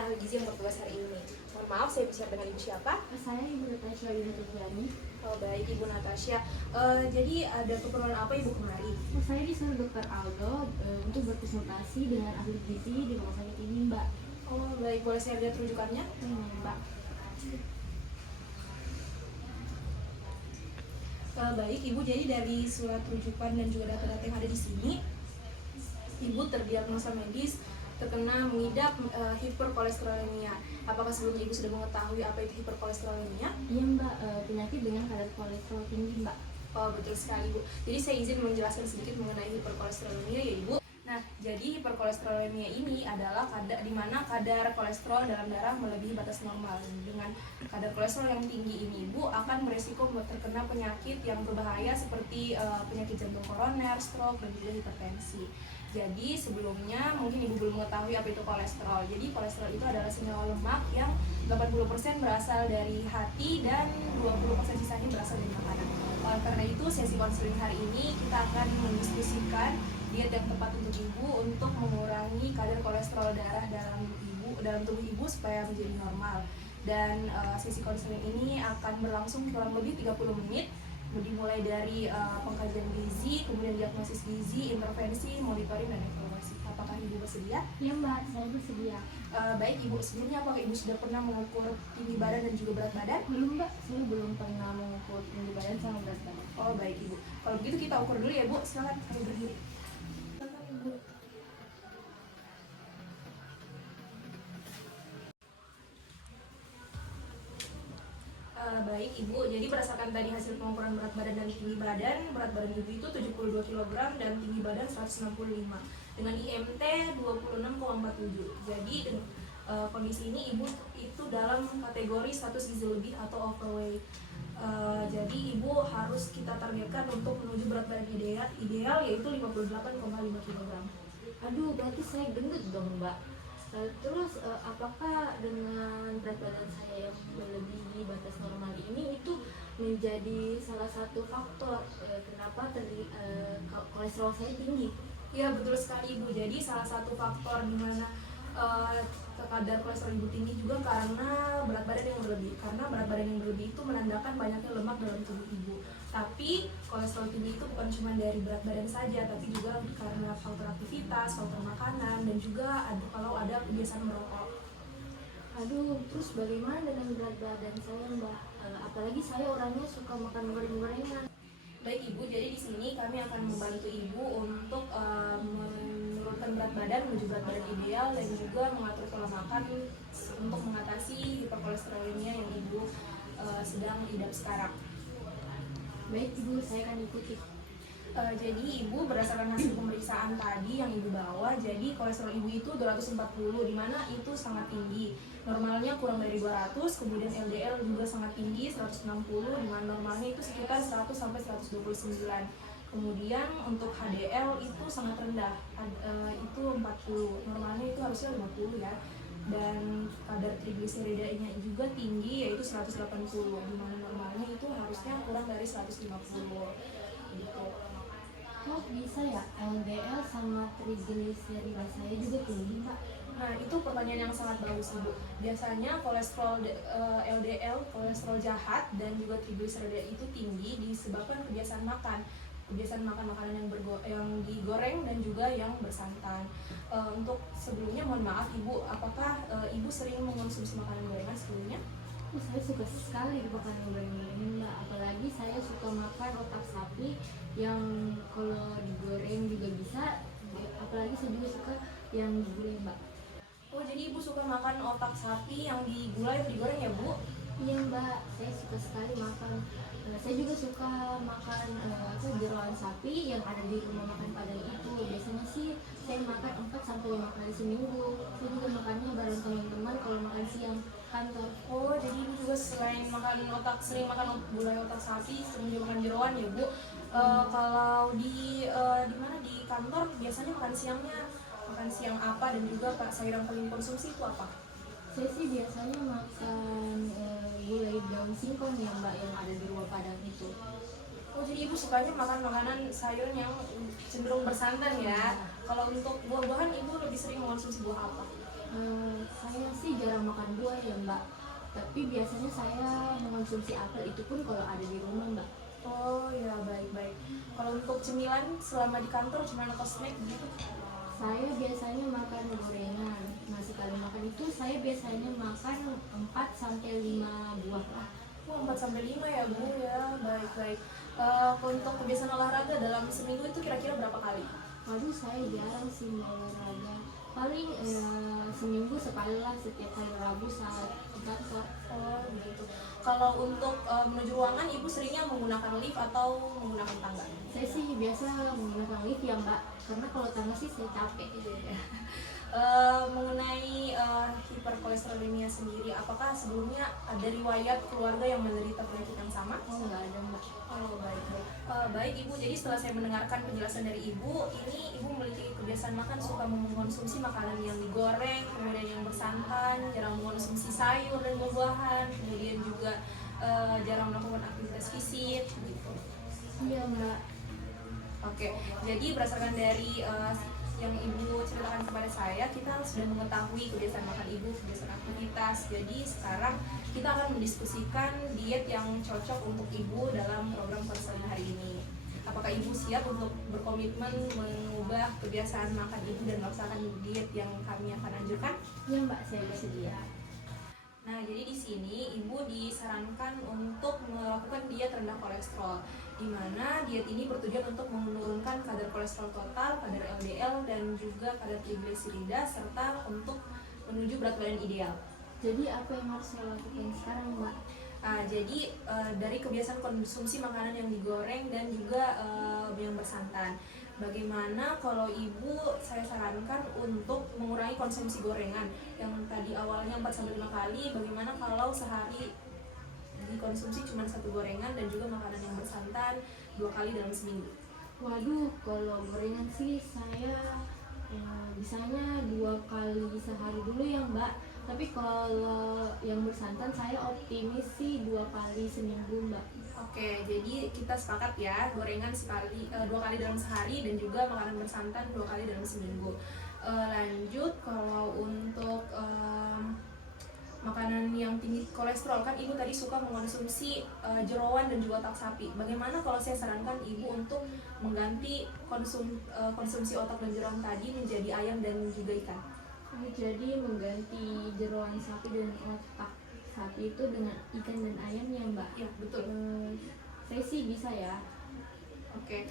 ahli gizi yang bertugas hari ini. Mohon maaf, saya bersiap dengan Ibu siapa? Saya Ibu Natasha Yunus. Oh baik, Ibu Natasha. Jadi ada keperluan apa Ibu kemari? Saya disuruh Dokter Aldo untuk berkonsultasi dengan ahli gizi di rumah sakit ini, Mbak. Oh baik, boleh saya lihat rujukannya? Mbak. Baik, Ibu. Jadi dari surat rujukan dan juga data-data yang ada di sini, Ibu terdiagnosa medis terkena mengidap hiperkolesterolemia. Apakah sebelumnya Ibu sudah mengetahui apa itu hiperkolesterolemia? Iya, Mbak, penyakit dengan kadar kolesterol tinggi, Mbak. Oh betul sekali, Bu. Jadi saya izin menjelaskan sedikit mengenai hiperkolesterolemia ya, Ibu. Nah, jadi hiperkolesterolemia ini adalah di mana kadar kolesterol dalam darah melebihi batas normal. Dengan kadar kolesterol yang tinggi ini, Ibu akan beresiko terkena penyakit yang berbahaya seperti penyakit jantung koroner, stroke, dan juga hipertensi. Jadi sebelumnya mungkin Ibu belum mengetahui apa itu kolesterol. Jadi kolesterol itu adalah senyawa lemak yang 80% berasal dari hati dan 20% sisanya berasal dari makanan. Karena itu sesi konseling hari ini kita akan mendiskusikan diet yang tepat untuk Ibu untuk mengurangi kadar kolesterol darah dalam tubuh Ibu supaya menjadi normal. Dan sesi konseling ini akan berlangsung kurang lebih 30 menit. Dimulai dari pengkajian gizi, kemudian diagnosis gizi, intervensi, monitoring, dan evaluasi. Apakah Ibu bersedia? Iya, Mbak, saya bersedia. Baik Ibu, sebelumnya apakah Ibu sudah pernah mengukur tinggi badan dan juga berat badan? Belum, Mbak, saya belum pernah mengukur tinggi badan sama berat badan. Oh baik Ibu, kalau begitu kita ukur dulu ya Bu, silakan kami berdiri. Silakan Ibu. Baik Ibu, jadi berdasarkan tadi hasil pengukuran berat badan dan tinggi badan, berat badan Ibu itu 72 kg dan tinggi badan 165 dengan IMT 26,47. Jadi kondisi ini Ibu itu dalam kategori status gizi lebih atau overweight. Jadi Ibu harus kita targetkan untuk menuju berat badan ideal yaitu 58,5 kg. Aduh, berarti saya gendut dong, Mbak. Terus apakah dengan berat badan saya yang melebihi batas normal ini itu menjadi salah satu faktor kenapa kolesterol saya tinggi? Ya betul sekali Ibu. Jadi salah satu faktor di mana kadar kolesterol Ibu tinggi juga karena berat badan yang berlebih. Karena berat badan yang berlebih itu menandakan banyaknya lemak dalam tubuh Ibu. Tapi kolesterol tinggi itu bukan cuma dari berat badan saja, tapi juga karena faktor aktivitas, faktor makanan, dan juga kalau ada kebiasaan merokok. Aduh, terus bagaimana dengan berat badan saya, Mbak? Apalagi saya orangnya suka makan goreng-gorengan. Baik Ibu, jadi di sini kami akan membantu Ibu untuk menurunkan berat badan menuju berat badan ideal dan juga mengatur pola makan untuk mengatasi hiperkolesterolemia yang Ibu sedang idap sekarang. Baik Ibu, saya akan ikuti. Jadi Ibu berdasarkan hasil pemeriksaan tadi yang Ibu bawa, jadi kolesterol Ibu itu 240, di mana itu sangat tinggi. Normalnya kurang dari 200, kemudian LDL juga sangat tinggi 160, di mana normalnya itu sekitar 100 sampai 129. Kemudian untuk HDL itu sangat rendah, itu 40, normalnya itu harusnya 50 ya. Dan kadar trigliseridanya juga tinggi yaitu 180, di mana normalnya itu harusnya kurang dari 150 gitu. Kok bisa ya LDL sama trigliserida saya juga tinggi, Mbak? Nah, itu pertanyaan yang sangat bagus Ibu. Biasanya kolesterol LDL, kolesterol jahat, dan juga trigliserida itu tinggi disebabkan kebiasaan makan makanan yang digoreng dan juga yang bersantan. Untuk sebelumnya mohon maaf Ibu, apakah Ibu sering mengonsumsi makanan gorengan sebelumnya? Saya suka sekali makan goreng-gorengan, Mbak. Apalagi saya suka makan otak sapi yang kalau digoreng juga bisa. Apalagi saya juga suka yang digulai, Mbak. Oh, jadi Ibu suka makan otak sapi yang digulai atau digoreng ya Bu? Iya, Mbak, saya suka sekali makan. Saya juga suka makan jeroan sapi yang ada di rumah makan Padang itu. Biasanya sih saya makan 4-5 kali seminggu. Saya juga makannya bareng teman-teman kalau makan siang kantor. Oh, jadi Ibu juga sering makan gulai otak sapi, sering juga makan jeroan ya Bu? Kalau di mana di kantor biasanya makan siang apa, dan juga sayur yang paling konsumsi itu apa? Saya sih biasanya makan gulai daun singkong ya, Mbak, yang ada di rumah Padang itu. Oh, jadi Ibu sukanya makan makanan sayur yang cenderung bersantan ya? Kalau untuk buah-buahan Ibu lebih sering mengonsumsi buah apa? Saya sih makan buah ya mbak, tapi biasanya saya mengonsumsi apel, itu pun kalau ada di rumah mbak. Oh ya, baik-baik. Kalau untuk cemilan selama di kantor cemilan atau snack gitu? Saya biasanya makan gorengan. Nah sekali makan itu saya biasanya makan 4 sampai 5 buah lah. Oh, 4 sampai 5 ya, Bu ya. Baik-baik. Untuk kebiasaan olahraga dalam seminggu itu kira-kira berapa kali? Waduh saya jarang sih olahraga. Paling seminggu sekali lah, setiap hari Rabu saat di kantor. Oh, gitu. Kalau untuk menuju ruangan, Ibu seringnya menggunakan lift atau menggunakan tangga? Saya sih biasa menggunakan lift ya mbak, karena kalau tangga sih saya capek. Mengenai hiperkolesterolemia sendiri, apakah sebelumnya ada riwayat keluarga yang menderita penyakit yang sama? Oh nggak ada mbak. Oh, baik-baik. Baik Ibu, jadi setelah saya mendengarkan penjelasan dari Ibu, ini Ibu memiliki kebiasaan makan suka mengkonsumsi makanan yang digoreng, kemudian yang bersantan, jarang mengkonsumsi sayur dan buah-buahan, kemudian juga jarang melakukan aktivitas fisik, gitu. Iya mbak. Oke, jadi berdasarkan dari yang Ibu ceritakan kepada saya, kita sudah mengetahui kebiasaan makan Ibu, kebiasaan aktivitas. Jadi sekarang kita akan mendiskusikan diet yang cocok untuk Ibu dalam program konseling hari ini. Apakah Ibu siap untuk berkomitmen mengubah kebiasaan makan Ibu dan melaksanakan diet yang kami akan anjurkan? Iya mbak, saya bersedia. Nah, jadi di sini Ibu disarankan untuk melakukan diet rendah kolesterol, di mana diet ini bertujuan untuk menurunkan kadar kolesterol total, kadar LDL, dan juga kadar trigliserida, serta untuk menuju berat badan ideal. Jadi apa yang harus saya lakukan sekarang mbak? Jadi dari kebiasaan konsumsi makanan yang digoreng dan juga yang bersantan. Bagaimana kalau Ibu, saya sarankan untuk mengurangi konsumsi gorengan yang tadi awalnya 4-5 kali. Bagaimana kalau sehari dikonsumsi cuma 1 gorengan dan juga makanan yang bersantan 2 kali dalam seminggu? Waduh, kalau gorengan sih saya bisanya 2 kali sehari dulu ya mbak. Tapi kalau yang bersantan saya optimis sih 2 kali seminggu mbak. Oke, jadi kita sepakat ya, gorengan 2 kali dalam sehari dan juga makanan bersantan 2 kali dalam seminggu. Lanjut, kalau untuk makanan yang tinggi kolesterol, kan Ibu tadi suka mengkonsumsi jeroan dan juga otak sapi. Bagaimana kalau saya sarankan Ibu untuk mengganti konsumsi otak dan jeroan tadi menjadi ayam dan juga ikan? Jadi mengganti jeroan sapi dan otak sapi itu dengan ikan dan ayam ya mbak. Iya, betul. Saya sih bisa ya. Oke,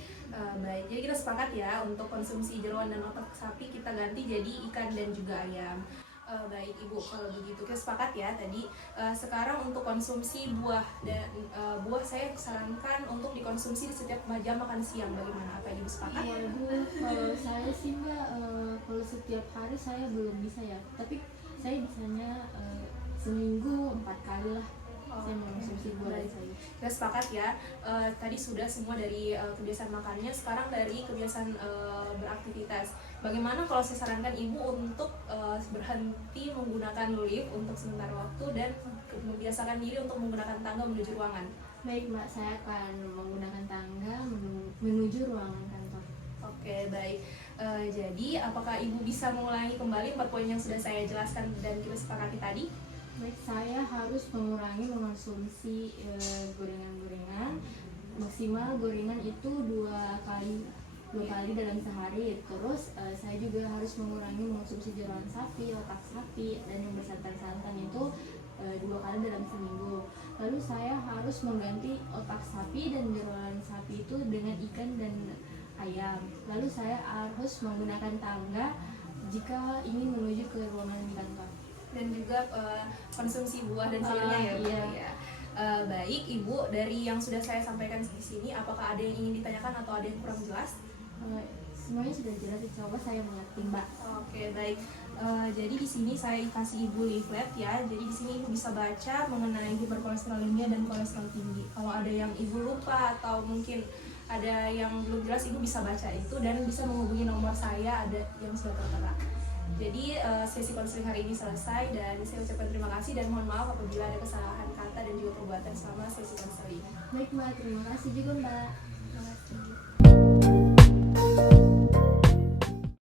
baik. Jadi kita sepakat ya, untuk konsumsi jeroan dan otak sapi kita ganti jadi ikan dan juga ayam. Baik Ibu, kalau begitu kita sepakat ya tadi. Sekarang untuk konsumsi buah dan buah saya sarankan untuk dikonsumsi di setiap jam makan siang. Bagaimana? Apa Ibu sepakat? Waduh, kalau saya sih mbak, kalau setiap hari saya belum bisa ya. Tapi saya bisanya seminggu 4 kali lah. Saya mengonsumsi buah dan sayur. Kita sepakat ya. Tadi sudah semua dari kebiasaan makannya. Sekarang dari kebiasaan beraktivitas. Bagaimana kalau saya sarankan Ibu untuk berhenti menggunakan lift untuk sementara waktu dan membiasakan diri untuk menggunakan tangga menuju ruangan? Baik mbak, saya akan menggunakan tangga menuju ruangan kantor. Oke, baik. Jadi apakah Ibu bisa mengulangi kembali 4 poin yang sudah saya jelaskan dan kita sepakati tadi? Baik, saya harus mengurangi mengonsumsi gorengan-gorengan. Maksimal gorengan itu 2 kali dalam sehari. Terus saya juga harus mengurangi mengonsumsi jeroan sapi, otak sapi, dan yang bersantan-santan itu 2 kali dalam seminggu. Lalu saya harus mengganti otak sapi dan jeroan sapi itu dengan ikan dan ayam. Lalu saya harus menggunakan tangga jika ingin menuju ke ruangan di kantor. Dan juga konsumsi buah dan sayurnya ya, Bu? Iya. Ya. Baik Ibu, dari yang sudah saya sampaikan di sini, apakah ada yang ingin ditanyakan atau ada yang kurang jelas? Semuanya sudah jelas, coba saya mengerti mbak. Oke, baik. Jadi di sini saya kasih Ibu leaflet ya. Jadi di sini Ibu bisa baca mengenai hiperkolesterolemia dan kolesterol tinggi. Kalau ada yang Ibu lupa atau mungkin ada yang belum jelas, Ibu bisa baca itu dan bisa menghubungi nomor saya, ada yang sudah tertera. Jadi sesi konseling hari ini selesai dan saya ucapkan terima kasih dan mohon maaf apabila ada kesalahan kata dan juga perbuatan selama sesi konseling. Baik mbak, terima kasih juga mbak.